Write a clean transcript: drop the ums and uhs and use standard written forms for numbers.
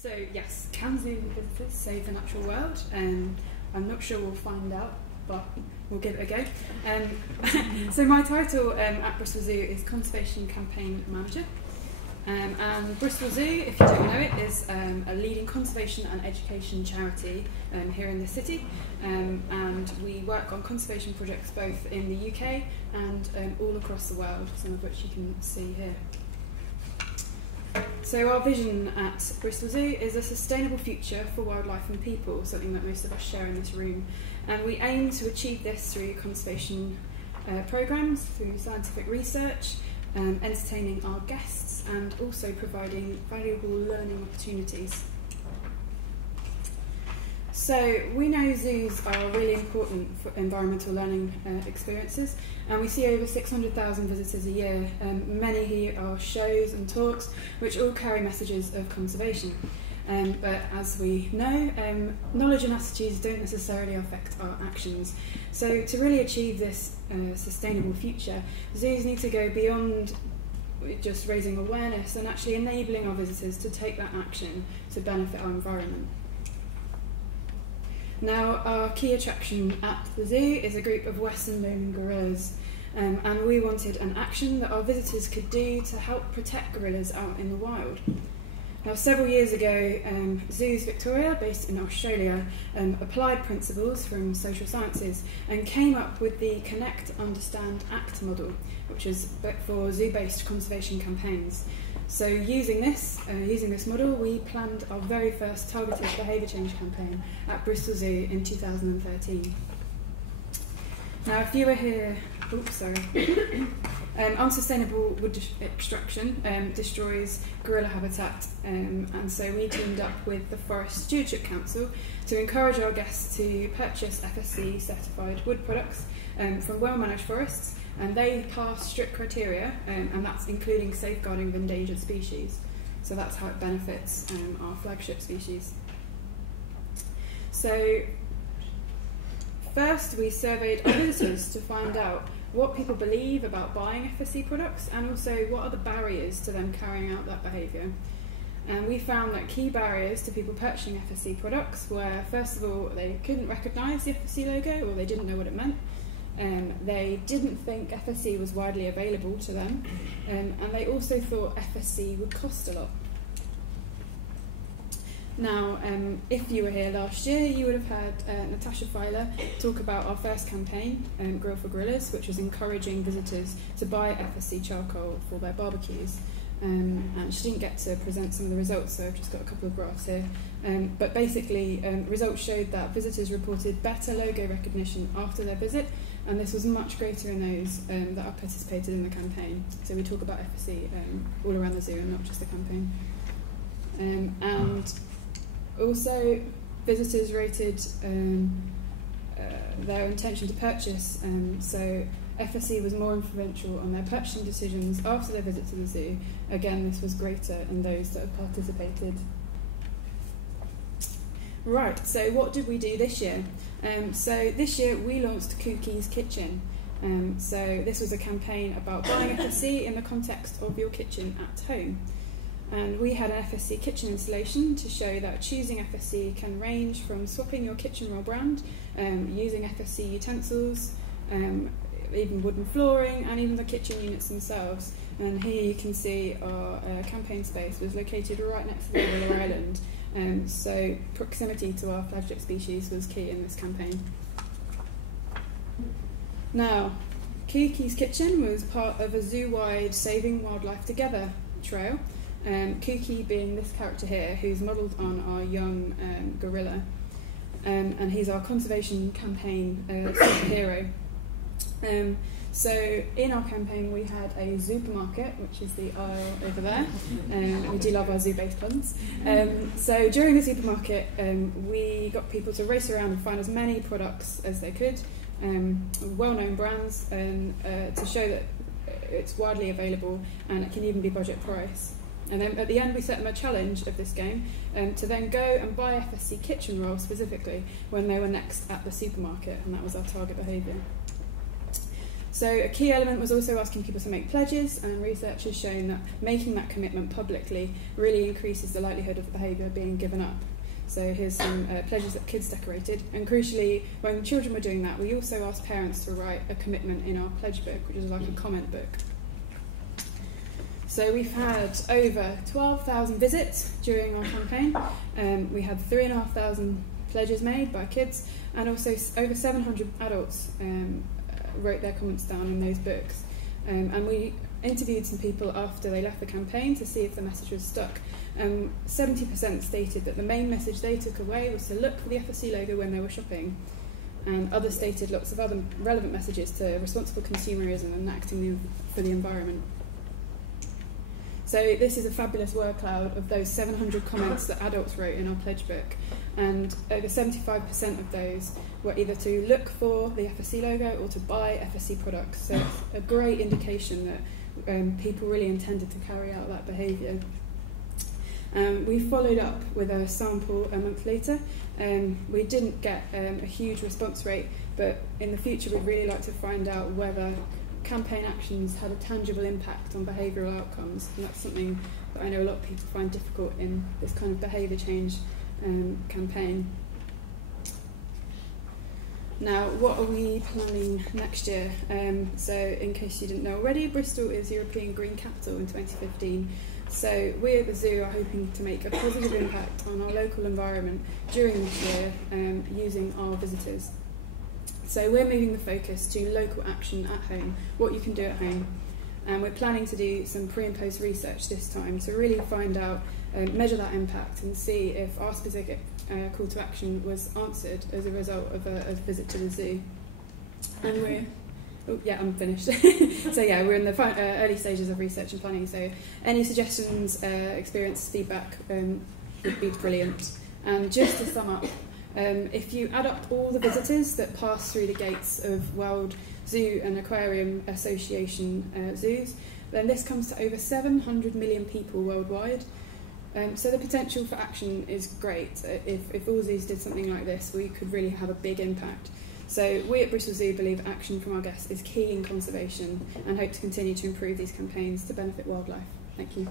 So yes, can zoo visitors save the natural world? I'm not sure we'll find out, but we'll give it a go. So my title at Bristol Zoo is Conservation Campaign Manager. And Bristol Zoo, if you don't know it, is a leading conservation and education charity here in the city. And we work on conservation projects both in the UK and all across the world, some of which you can see here. So our vision at Bristol Zoo is a sustainable future for wildlife and people, something that most of us share in this room. And we aim to achieve this through conservation programmes, through scientific research, entertaining our guests, and also providing valuable learning opportunities. So we know zoos are really important for environmental learning experiences, and we see over 600,000 visitors a year. Many here are shows and talks which all carry messages of conservation. But as we know, knowledge and attitudes don't necessarily affect our actions. So to really achieve this sustainable future, zoos need to go beyond just raising awareness and actually enabling our visitors to take that action to benefit our environment. Now, our key attraction at the zoo is a group of western roaming gorillas, and we wanted an action that our visitors could do to help protect gorillas out in the wild. Now, several years ago, Zoos Victoria, based in Australia, applied principles from social sciences and came up with the Connect, Understand, Act model, which is for zoo-based conservation campaigns. So using this model, we planned our very first targeted behaviour change campaign at Bristol Zoo in 2013. Now, if you were here, unsustainable wood extraction destroys gorilla habitat, and so we teamed up with the Forest Stewardship Council to encourage our guests to purchase FSC certified wood products from well-managed forests, and they pass strict criteria, and that's including safeguarding of endangered species. So that's how it benefits our flagship species. So first we surveyed our visitors to find out what people believe about buying FSC products, and also what are the barriers to them carrying out that behaviour. And we found that key barriers to people purchasing FSC products were, first of all, they couldn't recognise the FSC logo, or they didn't know what it meant. They didn't think FSC was widely available to them, and they also thought FSC would cost a lot. Now, if you were here last year, you would have heard Natasha Filer talk about our first campaign, Grill for Gorillas, which was encouraging visitors to buy FSC charcoal for their barbecues. And she didn't get to present some of the results, so I've just got a couple of graphs here. But basically, results showed that visitors reported better logo recognition after their visit, and this was much greater in those that are participated in the campaign. So we talk about FSC all around the zoo and not just the campaign. And also, visitors rated their intention to purchase, so FSC was more influential on their purchasing decisions after their visit to the zoo. Again, this was greater in those that have participated. Right, so what did we do this year? So this year we launched Kikis Kitchen. So this was a campaign about buying FSC in the context of your kitchen at home. And we had an FSC kitchen installation to show that choosing FSC can range from swapping your kitchen roll brand, using FSC utensils, even wooden flooring, and even the kitchen units themselves. And here you can see our campaign space was located right next to the Gorilla Island, so proximity to our flagship species was key in this campaign. Now, Kikis Kitchen was part of a zoo-wide Saving Wildlife Together trail, Kiki being this character here, who's modelled on our young gorilla, and he's our conservation campaign superhero. So in our campaign we had a supermarket, which is the aisle over there. We do love our zoo-based puns. So during the supermarket we got people to race around and find as many products as they could, well-known brands, to show that it's widely available and it can even be budget price. And then at the end we set them a challenge of this game to then go and buy FSC kitchen roll specifically when they were next at the supermarket, and that was our target behaviour. So a key element was also asking people to make pledges, and research has shown that making that commitment publicly really increases the likelihood of the behaviour being given up. So here's some pledges that kids decorated, and crucially, when children were doing that, we also asked parents to write a commitment in our pledge book, which is like a comment book. So we've had over 12,000 visits during our campaign. We had 3,500 pledges made by kids, and also over 700 adults wrote their comments down in those books. And we interviewed some people after they left the campaign to see if the message was stuck. 70% stated that the main message they took away was to look for the FSC logo when they were shopping, and others stated lots of other relevant messages to responsible consumerism and acting for the environment. So this is a fabulous word cloud of those 700 comments that adults wrote in our pledge book, and over 75% of those were either to look for the FSC logo or to buy FSC products. So it's a great indication that people really intended to carry out that behaviour. We followed up with a sample a month later. We didn't get a huge response rate, but in the future we'd really like to find out whether campaign actions had a tangible impact on behavioural outcomes, and that's something that I know a lot of people find difficult in this kind of behaviour change campaign. Now, what are we planning next year? So in case you didn't know already, Bristol is European Green Capital in 2015. So we at the zoo are hoping to make a positive impact on our local environment during this year using our visitors. So we're moving the focus to local action at home, what you can do at home. And we're planning to do some pre and post research this time to really find out, measure that impact and see if our specific call to action was answered as a result of a visit to the zoo. And we're... Oh, yeah, I'm finished. So yeah, we're in the early stages of research and planning, so any suggestions, experience, feedback would be brilliant. And just to sum up, if you add up all the visitors that pass through the gates of World Zoo and Aquarium Association zoos, then this comes to over 700 million people worldwide. So the potential for action is great. If all zoos did something like this, we could really have a big impact. So we at Bristol Zoo believe action from our guests is key in conservation and hope to continue to improve these campaigns to benefit wildlife. Thank you.